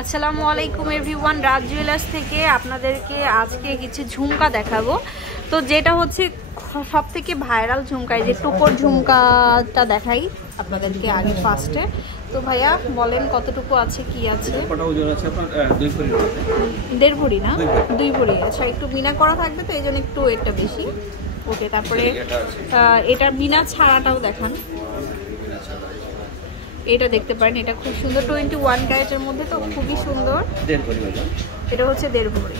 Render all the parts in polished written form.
আসসালামু আলাইকুম এভরিওয়ান, রাজ জুয়েলার্স থেকে আপনাদেরকে আজকে কিছু ঝুমকা দেখাবো। তো যেটা হচ্ছে সব থেকে ভাইরাল ঝুমকা, এই যে টুকর ঝুমকাটা দেখাই আপনাদেরকে আগে ফার্স্টে। তো ভাইয়া বলেন কতটুকু আছে, কি আছে? দেড় ভরি না, 2 ভরি। আচ্ছা, একটু বিনা করা থাকবে তো এই জন্য একটু এটা বেশি। ওকে, তারপরে এটার বিনা ছাড়াটাও দেখান। এটা দেখতে পারেন, এটা খুব সুন্দর, 21 ক্যারেটের মধ্যে, তো খুবই সুন্দর। এটা হচ্ছে 1.5 ভরি।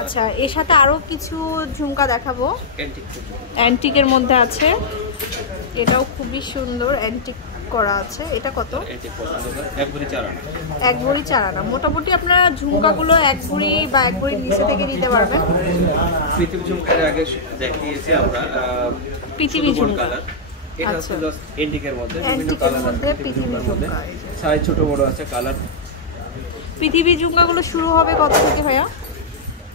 আচ্ছা, এর সাথে আরো কিছু ঝুমকা দেখাবো, অ্যান্টিকের মধ্যে আছে। এটাও খুবই সুন্দর, অ্যান্টিক করা আছে। এটা কত? 1 ভরি 4 আনা। মোটামুটি আপনারা ঝুমকাগুলো 1 ভরি বা 1 ভরির নিচে থেকে নিতে পারবেন। পৃথিবী ঝুমকার আগে দেখিয়েছি আমরা পৃথিবী ঝুমকা। এটা হচ্ছে জাস্ট এন্টিকের মধ্যে বিভিন্ন কালার আছে। পৃথিবী ঝুমকা সাইজ ছোট বড় আছে, কালার। পৃথিবী ঝুমকাগুলো শুরু হবে কত থেকে ভাইয়া?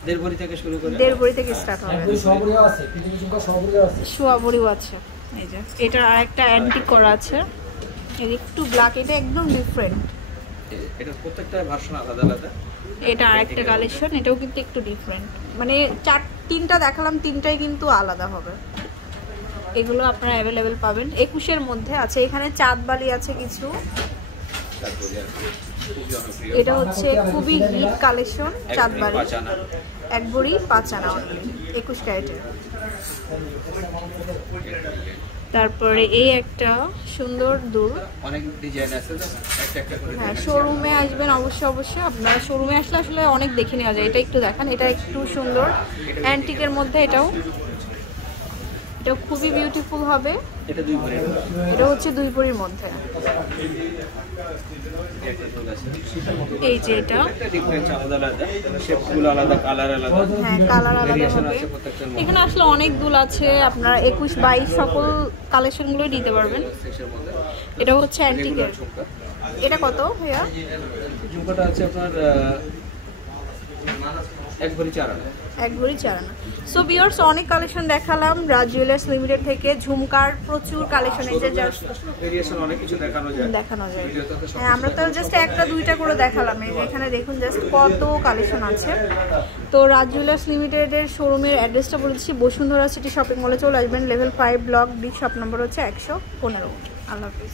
1.5 ভরি থেকে শুরু করে 1.5 ভরি থেকে স্টার্ট হবে। সোয়াবড়িও আছে, পৃথিবী ঝুমকা সোয়াবড়িও আছে। সোয়াবড়িও আছে। এই যে এটা আরেকটা অ্যান্টিক করা আছে, এর একটু ব্ল্যাক, এটা একদম ডিফারেন্ট। এটা প্রত্যেকটা ভার্সন আলাদা আলাদা। এটা আরেকটা কালেকশন, এটাও কিন্তু একটু ডিফারেন্ট। মানে তিনটা দেখালাম, তিনটাই কিন্তু আলাদা হবে। এগুলো আপনারা অ্যাভেলেবেল পাবেন। 21-এর মধ্যে আছে। এখানে চাঁদ বালি আছে কিছু। এটা হচ্ছে খুবই হিট কালেকশন, চাঁদ বালি। 1 ভরি 5 আনা, 21 ক্যারেটের। তারপরে এই একটা সুন্দর দুল, অনেক ডিজাইন আছে, একটা একটা করে। হ্যাঁ, শোরুমে আসবেন অবশ্যই। আপনারা শোরুমে আসলে আসলে অনেক দেখে নেওয়া যায়। এটা একটু দেখান, এটা একটু সুন্দর অ্যান্টিকের মধ্যে। এটাও খুবই বিউটিফুল হবে। এটা 2 ভরি। এটা হচ্ছে 2 ভরির মধ্যে। এই যে এটা ডিফারেন্ট আলাদা আলাদা, শেপগুলো আলাদা, কালার আলাদা। হ্যাঁ, কালার আলাদা হবে। এখানে আসলে অনেক দুল আছে, আপনারা 21, 22 সকল কালেকশনগুলো নিতে পারবেন। এটা হচ্ছে অ্যান্টিকের। এটা কত ভাইয়া? ঝুমকাটা আছে আপনার 1 ভরি 4 আনা। 1 ভরি 4 আনা। সো ভিউয়ার্স, অনেক কালেকশন দেখালাম রাজ জুয়েলার্স লিমিটেড থেকে। ঝুমকার প্রচুর কালেকশন, এই যে জাস্ট ভেরিয়েশন অনেক কিছু দেখানো যায়। হ্যাঁ, আমরা তো জাস্ট একটা দুইটা করে দেখালাম। এই যে এখানে দেখুন জাস্ট কত কালেকশন আছে। তো রাজ জুয়েলার্স লিমিটেডের শোরুমের অ্যাড্রেসটা বলেছি, বসুন্ধরা সিটি শপিং মলে চলে আসবেন। Level 5 block D, shop number হচ্ছে 115। আল্লাহ হাফিজ।